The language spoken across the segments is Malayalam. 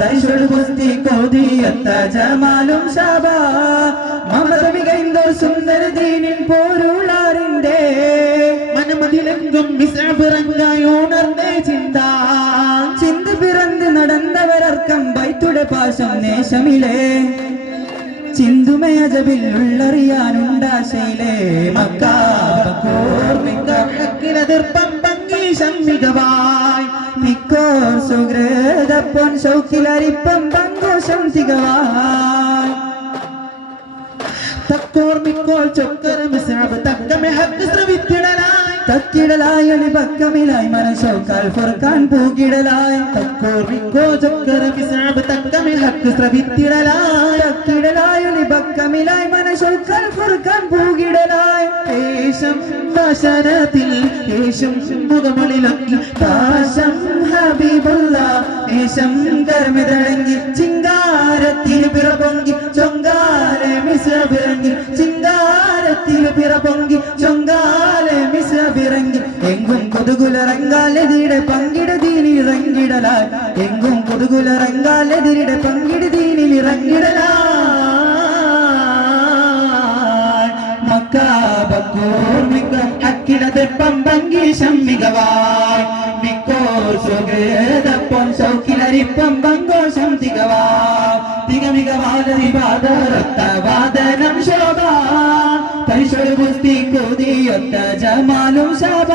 തൈശൊട് കുസ്തി കോതിയത്ത ജമാലും ശാബ മമത മികൈന്തോർ സുന്ദര ദീനിൻ പോരുളാറിന്റെ മനമതിലെങ്കും മിസബിറങ്ങായി ഉണർന്നേ ചിന്ത. ചിന്ത പിറന്ന് നടന്നവരർക്കം ബൈത്തുടെ പാശം നേശമിലെ. ചിന്തുമയജബില്ലുള്ളറിയാനുണ്ടാശയിലെ മക്കാർമിക്ക ഹക്കിനെതിർപ്പം സുഹൃതപ്പൊൻ ശൗക്കിലരിപ്പം പങ്കോശം തികവാൻ. തക്കോർ മിക്കോൾ ചൊക്കര തക്കമെ ഹക്ക് ശ്രവിത്തിടലായി തക്കിടലായി അലിപക്കമിലായി മനസ്സോക്കാൽ ഫുർക്കാൻ പൂക്കിടലായി. തക്കോർ മിക്കോ ചൊക്കര മിസാബ് തക്കമെ ഹക്ക് ശ്രവിത്തിടലായി തക്കിടലായി അലിപക്കമിലായി മനസ്സോക്കാൽ ഫുർക്കാൻ പൂക്കിടലായി. ദേശം ദശരത്തിൽ ദേശം മുഖമൊളിലൊക്കി പാശം ഹബീബുള്ള ദേശം കർമ്മിതടങ്ങി ചിങ്കാരത്തിന് പിറപൊങ്കി ചൊങ്കാലെ മിശ്ര പിറങ്ങി ചിങ്കാരത്തിന് പിറപൊങ്കി ചൊങ്കാലെ മിശ്ര പിറങ്ങി എങ്കും കൊതുകുലറങ്കാലെതിരെ പങ്കിട ദീനിൽ ഇറങ്ങിടലായി എങ്കും കൊതുകുലറങ്കാലെതിരെ പങ്കിട ദീനിൽ ഇറങ്ങിടലായി മക്കാബക്കൂർ മിക്ക ഹക്കിലതെപ്പം പങ്കീശം സുഗേതപ്പൊൻ സൗക്കിലരിപ്പം പങ്കോശം തികവായി തികമികവാദി പാദരത്ത വാദനം ശോഭ. പരിശോധ കുസ്തി കൊതിയൊത്ത ജമാലും ശാബ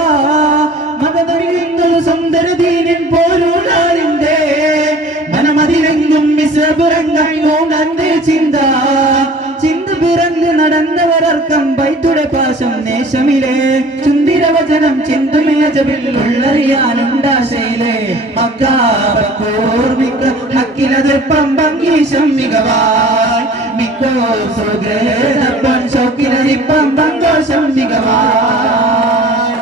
മതമിഴുന്നു സുന്ദര ദീനിൻ പോലുള്ളാരിന്റെ മനമതിലെങ്ങും മിശ്രപുരങ്ങൾ ഉണർന്ന് ചിന്ത. ചിന്ത പിറന്ന് നടന്നവരർക്കം ബൈത്തുടെ പാശം നേശമിലെ. ചുന്തിരവചനം ചിന്തുമയജബില്ലുള്ളറിയാനുണ്ടാശയിലെ മക്കാർമിക്ക ഹക്കിലതിർപ്പം ഭംഗീശം മികവായി മിക്കോ സുഗ്രേതപ്പൻ ശൗക്കിലതിപ്പം പങ്കോശം മികവായി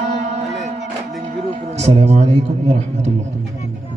അസ്സലാമു അലൈക്കും വറഹ്മത്തുള്ളാഹി